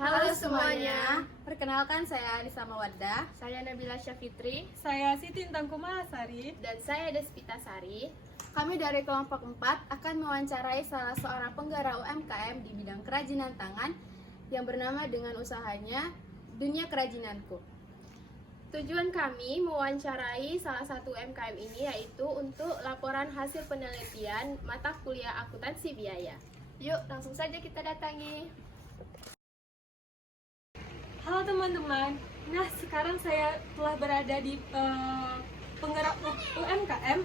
Halo semuanya, perkenalkan saya Anissa Mawaddah. Saya Nabila Syafitri. Saya Siti Tangku Malasari. Dan saya Despita Sari. Kami dari kelompok 4 akan mewawancarai salah seorang penggerak UMKM di bidang kerajinan tangan yang bernama dengan usahanya Dunia Kerajinanku. Tujuan kami mewawancarai salah satu UMKM ini yaitu untuk laporan hasil penelitian mata kuliah akuntansi biaya. Yuk, langsung saja kita datangi. Halo teman-teman, nah sekarang saya telah berada di penggerak UMKM,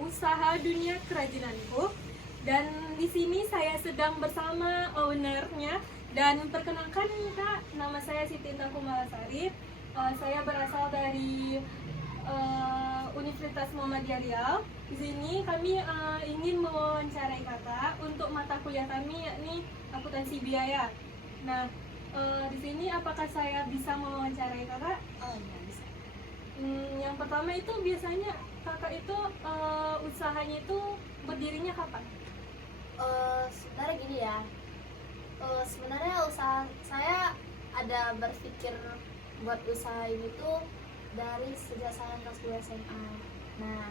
usaha dunia kerajinanku, dan di sini saya sedang bersama ownernya. Dan perkenalkan Kak, nama saya Siti Tangku Malasari. Saya berasal dari Universitas Muhammadiyah Riau. Di sini kami ingin mewawancarai Kakak untuk mata kuliah kami yakni akuntansi biaya. Nah, di sini apakah saya bisa mewawancarai Kakak? Oh iya, bisa. Yang pertama itu biasanya Kakak itu usahanya itu berdirinya kapan? Sebenarnya gini ya, sebenarnya usaha saya ada berpikir buat usaha ini tuh dari sejak saya kelas 2 SMA. Nah,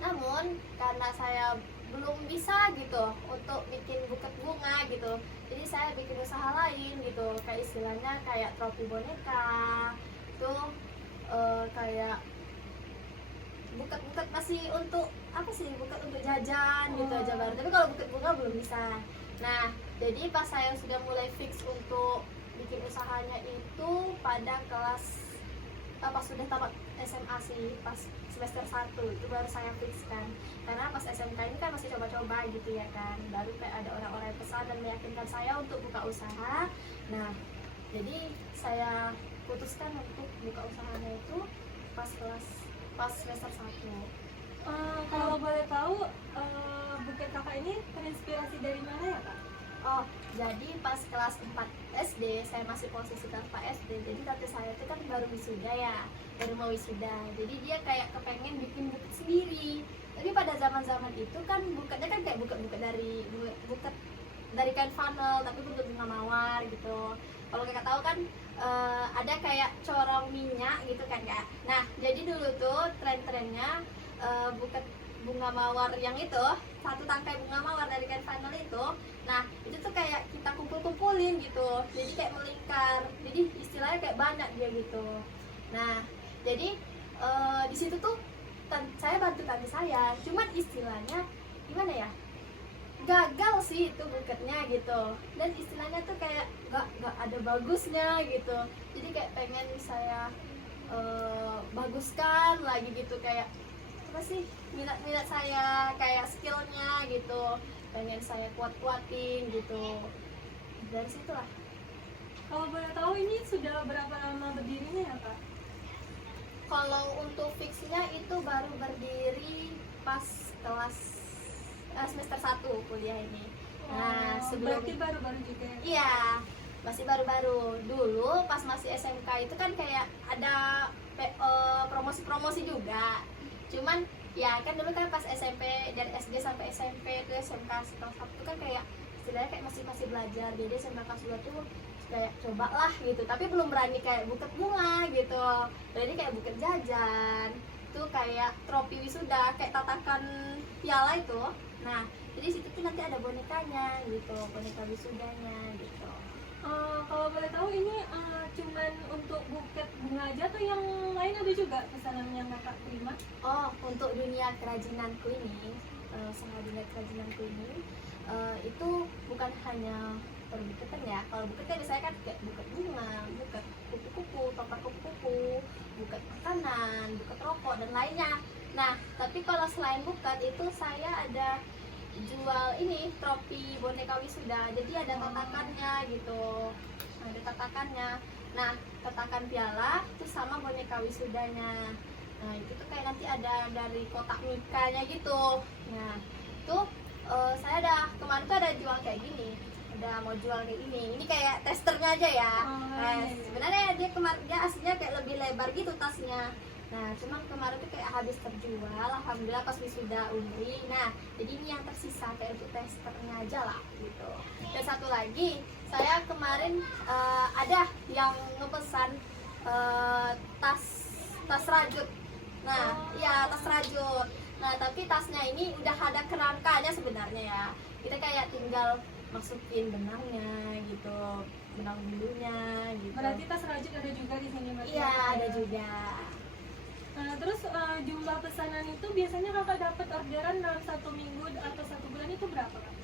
namun karena saya belum bisa gitu untuk bikin buket bunga gitu, jadi saya bikin usaha lain gitu, kayak istilahnya kayak trofi boneka tuh, kayak buket-buket masih untuk apa sih, buket untuk jajan gitu aja baru, tapi kalau buket bunga belum bisa. Nah, jadi pas saya sudah mulai fix untuk bikin usahanya itu pada kelas pas sudah tamat SMA sih, pas semester 1 itu baru saya fix kan, karena pas SMK ini kan masih coba-coba gitu ya kan, baru kayak ada orang-orang yang pesan dan meyakinkan saya untuk buka usaha. Nah, jadi saya putuskan untuk buka usahanya itu pas semester 1. Kalau boleh tahu, buket Kakak ini terinspirasi dari mana ya Kak? Oh, jadi pas kelas 4 SD, saya masih posisi kelas 4 SD. Jadi tante saya itu kan baru wisuda ya, baru mau wisuda. Jadi dia kayak kepengen bikin buket sendiri. Tapi pada zaman-zaman itu kan buketnya kan kayak buket-buket dari kain funnel, tapi bentuk bunga mawar gitu. Kalau kakak tahu kan ada kayak corong minyak gitu kan Kak. Nah, jadi dulu tuh tren-trennya buket bunga mawar yang itu, satu tangkai bunga mawar dari kain funnel itu. Nah, itu tuh kayak kita kumpul-kumpulin gitu, jadi kayak melingkar, jadi istilahnya kayak banyak dia gitu. Nah, jadi di situ tuh saya bantu tante saya, cuman istilahnya gimana ya, gagal sih itu buketnya gitu, dan istilahnya tuh kayak gak ada bagusnya gitu. Jadi kayak pengen saya baguskan lagi gitu, kayak apa sih, minat saya, kayak skillnya gitu, pengen saya kuatin gitu. Dari situlah. Kalau boleh tahu ini sudah berapa lama berdirinya ya Kak? Kalau untuk fixnya itu baru berdiri pas kelas semester 1 kuliah ini. Nah, sebelum berarti baru-baru juga ya? Iya, masih baru-baru. Dulu pas masih SMK itu kan kayak ada promosi-promosi juga. Cuman ya kan dulu kan pas SMP, dari SD sampai SMP itu SMK kelas 1 kan kayak istilahnya kayak masih belajar. Jadi SMK kelas 2 tuh kayak cobalah gitu, tapi belum berani kayak buket bunga gitu. Jadi kayak buket jajan tuh, kayak trofi wisuda, kayak tatakan piala itu. Nah, jadi situ tuh nanti ada bonekanya gitu, boneka wisudanya gitu. Kalau boleh tahu ini cuman untuk buket bunga aja atau yang lain ada juga pesanan yang Kakak terima? Oh, untuk dunia kerajinanku ini, usaha dunia kerajinanku ini, itu bukan hanya perbuketan ya. Kalau buket kan biasanya kan kayak buket bunga, buket kupu-kupu, toprak kupu-kupu, buket makanan, buket rokok dan lainnya. Nah, tapi kalau selain buket itu saya ada jual ini trofi boneka wisuda. Jadi ada tatakannya gitu, ada tatakannya. Nah, tatakan piala itu sama boneka wisudanya. Nah, itu tuh kayak nanti ada dari kotak mikanya gitu. Nah, itu saya ada kemarin tuh ada jual kayak gini, ada mau jual kayak ini kayak testernya aja ya. Nah, Iya. sebenarnya dia aslinya kayak lebih lebar gitu tasnya. Nah, cuma kemarin tuh kayak habis terjual, alhamdulillah pas wisuda Umri. Nah, jadi ini yang tersisa kayak untuk testernya aja lah gitu. Dan satu lagi, saya kemarin ada yang ngepesan tas rajut. Nah, iya tas rajut. Nah, tapi tasnya ini udah ada kerangkanya sebenarnya ya. Kita kayak tinggal masukin benangnya gitu, benang bulunya gitu. Berarti tas rajut ada juga di sini, Mbak? Iya, ada juga. Nah, terus jumlah pesanan itu biasanya kakak dapat orderan dalam 1 minggu atau 1 bulan itu berapa kak?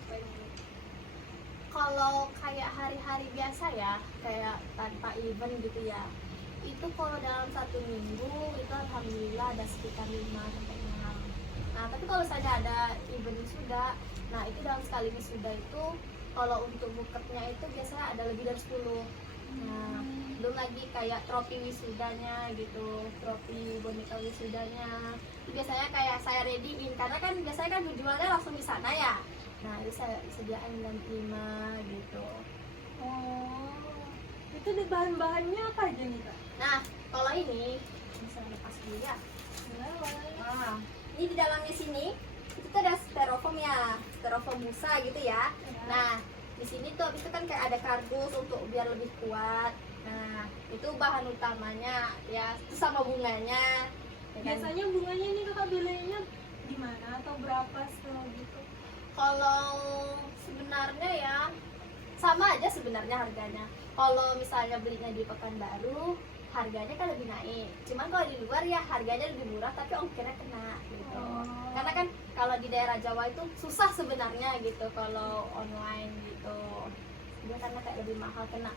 Kalau kayak hari-hari biasa ya, kayak tanpa event gitu ya, itu kalau dalam 1 minggu itu alhamdulillah ada sekitar 5-6. Nah, tapi kalau saja ada event wisuda, nah itu dalam sekali wisuda itu kalau untuk buketnya itu biasanya ada lebih dari 10. Nah, belum lagi kayak trofi wisudanya gitu, trofi boneka wisudanya. Itu biasanya kayak saya readyin karena kan biasanya kan jualnya langsung di sana ya. Nah, itu saya sediain jam 5 gitu. Oh, itu di bahan-bahannya apa aja nih kak? Nah, kalau ini bisa lepas dulu ya. Nah, ini di dalamnya sini itu tuh ada styrofoam ya, styrofoam busa gitu ya. Nah, di sini tuh habis itu kan kayak ada kardus untuk biar lebih kuat. Nah, itu bahan utamanya ya, itu sama bunganya. Ya kan? Biasanya bunganya ini kakak belinya di mana atau berapa gitu? Kalau sebenarnya ya sama aja sebenarnya harganya. Kalau misalnya belinya di Pekanbaru, harganya kan lebih naik. Cuman kalau di luar ya harganya lebih murah tapi ongkirnya kena gitu. Karena kan kalau di daerah Jawa itu susah sebenarnya gitu kalau online gitu. Dia karena kayak lebih mahal kena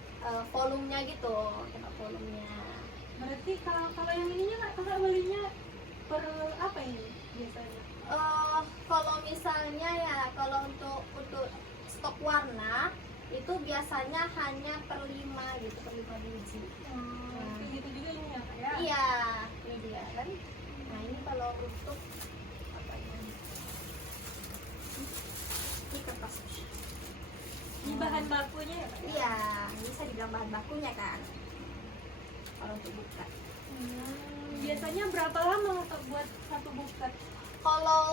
volumenya gitu, kena volumenya. Berarti kalau yang ininya kakak belinya per apa ini biasanya? Kalau misalnya ya kalau untuk stok warna itu biasanya hanya per 5 gitu, per 5 biji. Kayak gitu juga ini ya kak ya? Iya, ini dia kan. Nah, ini kalau untuk apa ini? Ini kertas. Ini bahan bakunya ya kak? Iya, bisa dibilang bahan bakunya kan. Kalau untuk buka. Biasanya berapa lama kak buat satu buket? Kalau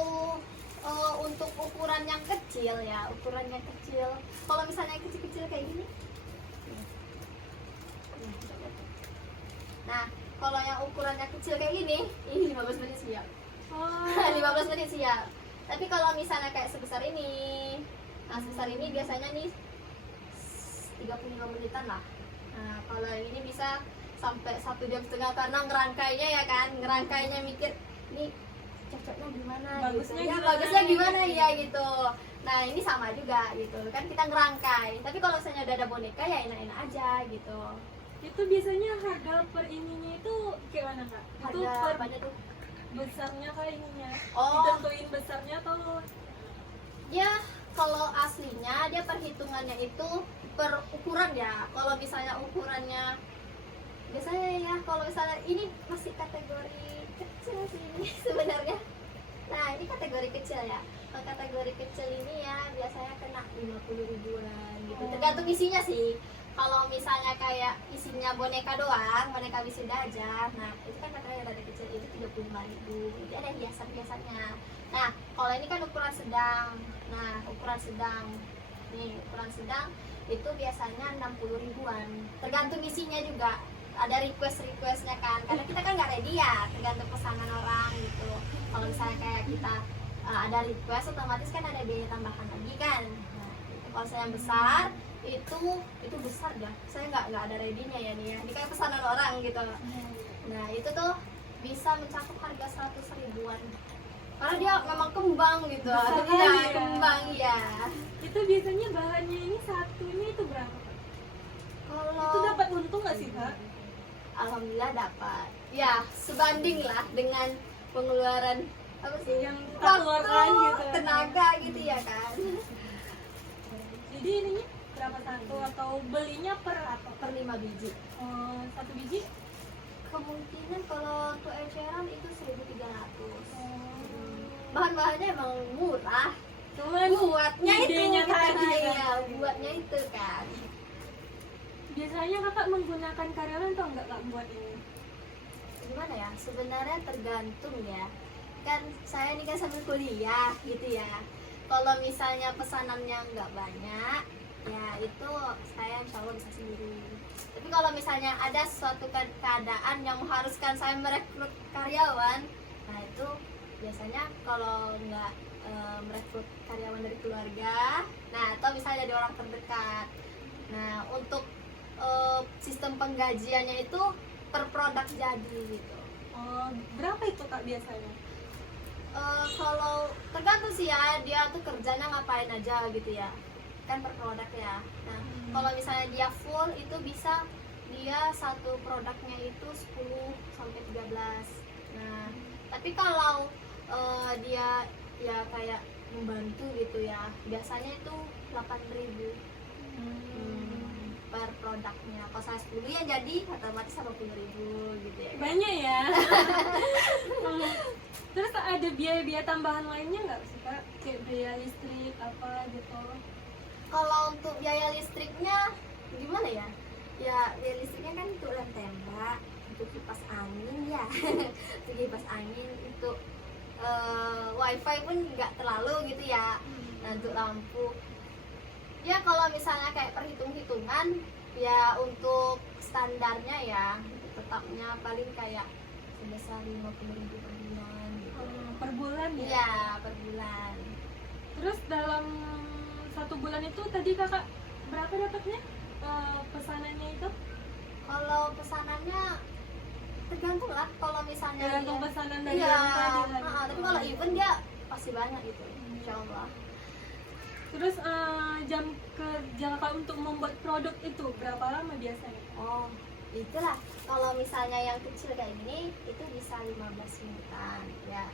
untuk ukuran yang kecil ya, ukuran yang kecil. Kalau misalnya kecil-kecil kayak gini. Nah, kalau yang ukurannya kecil kayak gini, ini 15 menit siap. 15 menit siap. Tapi kalau misalnya kayak sebesar ini, nah sebesar ini biasanya nih 35 menitan lah. Nah, kalau ini bisa sampai 1,5 jam karena ngerangkainya ya kan, ngerangkainya mikir ini cocoknya gimana Bagusnya gitu. Ya, gimana? bagusnya gimana ya gitu. Nah, ini sama juga gitu. Kan kita ngerangkai. Tapi kalau misalnya udah ada boneka ya enak-enak aja gitu. Itu biasanya harga per ininya itu kayak mana kak? Itu Harga per apanya tuh? besarnya kak ininya? Oh. Ditentuin besarnya atau? Dia kalau aslinya dia perhitungannya itu per ukuran ya. Kalau misalnya ukurannya biasanya ya kalau misalnya ini masih kategori kecil sih ini sebenarnya. Nah, ini kategori kecil ya. Kalau kategori kecil ini ya biasanya kena 50 ribuan gitu. Tergantung isinya sih. Kalau misalnya kayak isinya boneka doang, boneka wisuda aja, nah itu kan katanya ada kecil itu 35.000. Jadi ada hiasan-hiasannya. Nah, kalau ini kan ukuran sedang. Nah, ukuran sedang. Nih, ukuran sedang itu biasanya 60 ribuan. Tergantung isinya juga. Ada requestnya kan, karena kita kan nggak ready ya, tergantung pesanan orang gitu. Kalau misalnya kayak kita ada request, otomatis kan ada biaya tambahan lagi kan. Nah, itu kalau saya yang besar itu besar dah. Saya nggak ada ready-nya ya nih ya. Ini kayak pesanan orang gitu. Nah, itu tuh bisa mencakup harga 100 ribuan. Karena dia memang kembang gitu. Besar Iya, ya. kembang ya. Itu biasanya bahannya ini satunya itu berapa kak? Kalau Itu dapat untung nggak sih kak? alhamdulillah dapat. Ya, sebanding lah dengan pengeluaran apa sih Yang kita keluarkan gitu. tenaga gitu ya kan. Jadi ininya berapa satu atau belinya per apa? Per 5 biji. Satu biji? Kemungkinan kalau untuk eceran itu 1.300. Bahan-bahannya emang murah. Cuman Buatnya itu idenya tadi ya, kan. buatnya itu kan. Biasanya kakak menggunakan karyawan atau enggak kak buat ini? gimana ya, sebenarnya tergantung ya, kan saya ini kan sambil kuliah gitu ya. Kalau misalnya pesanannya nggak banyak ya itu saya insya Allah bisa sendiri. Tapi kalau misalnya ada suatu keadaan yang mengharuskan saya merekrut karyawan, nah itu biasanya kalau nggak merekrut karyawan dari keluarga, nah atau misalnya dari orang terdekat. Nah untuk sistem penggajiannya itu per produk jadi gitu. Oh, berapa itu Kak biasanya? Kalau tergantung sih ya, dia tuh kerjanya ngapain aja gitu ya, kan per produk ya. Nah kalau misalnya dia full itu bisa dia satu produknya itu 10 sampai 13. Nah tapi kalau dia ya kayak membantu gitu ya, biasanya itu 8.000 per produknya. Kalau saya 10 ya jadi otomatis 80.000 gitu ya. Banyak ya. Terus ada biaya-biaya tambahan lainnya nggak sih Kak? Kayak biaya listrik apa gitu? Kalau untuk biaya listriknya gimana ya? Ya biaya listriknya kan untuk lem tembak, untuk kipas angin ya, untuk kipas angin, untuk wifi pun nggak terlalu gitu ya. Nah untuk lampu, ya kalau misalnya kayak perhitung-hitungan, ya untuk standarnya ya tetapnya paling kayak sebesar 50.000 per bulan gitu. Per bulan ya? Iya per bulan. Terus dalam satu bulan itu tadi Kakak berapa dapatnya pesanannya itu? Kalau pesanannya tergantung lah, kalau misalnya Tergantung dia- pesanan dari iya, yang tadi kan? tapi kalau event dia pasti banyak gitu, insya Allah. Terus jam kerja Kakak untuk membuat produk itu berapa lama biasanya? Oh itulah, kalau misalnya yang kecil kayak gini itu bisa 15 menitan ya.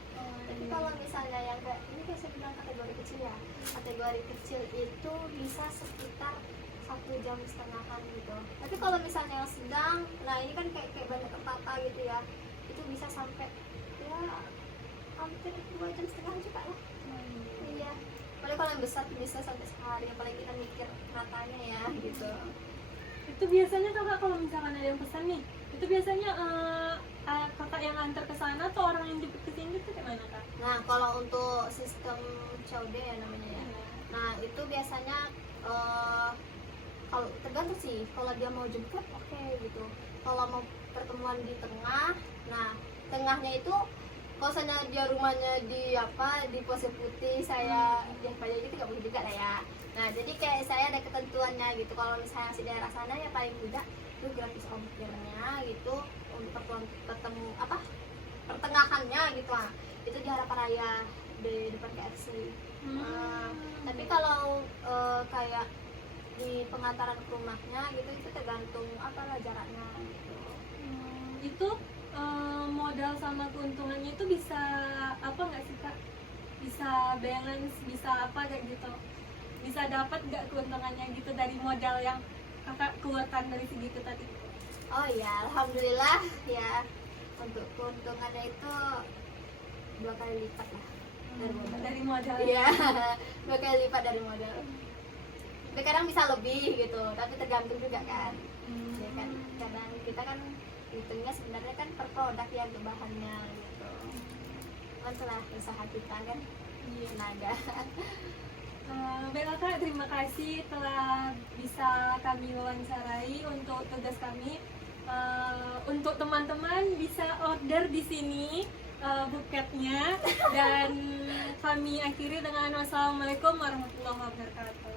Tapi kalau misalnya yang kayak ini kayak saya bilang kategori kecil ya, kategori kecil itu bisa sekitar 1,5 jam gitu. Tapi kalau misalnya yang sedang, nah ini kan kayak banyak tertata gitu ya, itu bisa sampai ya hampir 2,5 jam juga lah. Iya. Paling kalau yang besar bisa sampai sehari, apalagi kita mikir ratanya ya gitu. Itu biasanya Kakak kalau misalkan ada yang pesan nih, itu biasanya Kakak yang antar ke sana atau orang yang jemput ke sini itu kayak mana Kak? Nah kalau untuk sistem COD ya namanya ya. Nah itu biasanya kalau tergantung sih, kalau dia mau jemput oke gitu. Kalau mau pertemuan di tengah, nah tengahnya itu kalau misalnya dia rumahnya di di Pasir Putih, saya ya pada gitu nggak boleh juga lah ya. Nah jadi kayak saya ada ketentuannya gitu, kalau misalnya si daerah sana ya paling tidak itu gratis ongkirnya gitu untuk pertengahannya gitu lah, itu di Harapan Raya di depan KFC. Tapi kalau kayak di pengantaran ke rumahnya gitu itu tergantung apalah jaraknya gitu. Itu modal sama keuntungannya itu bisa apa nggak sih Kak? Bisa balance, bisa apa kayak gitu? Bisa dapat nggak keuntungannya gitu dari modal yang Kakak keluarkan dari segitu tadi? Oh ya, alhamdulillah ya, untuk keuntungannya itu 2 kali lipat lah dari modal. Dari modal. Iya, 2 kali lipat dari modal. Tapi kadang bisa lebih gitu, tapi tergantung juga kan. Ya kan, kadang kita kan hitungnya sebenarnya kan per produk ya untuk bahannya gitu. Kan setelah usaha kita kan tenaga. Baiklah Kak, terima kasih telah bisa kami wawancarai untuk tugas kami. Untuk teman-teman bisa order di sini buketnya, dan kami akhiri dengan wassalamualaikum warahmatullahi wabarakatuh.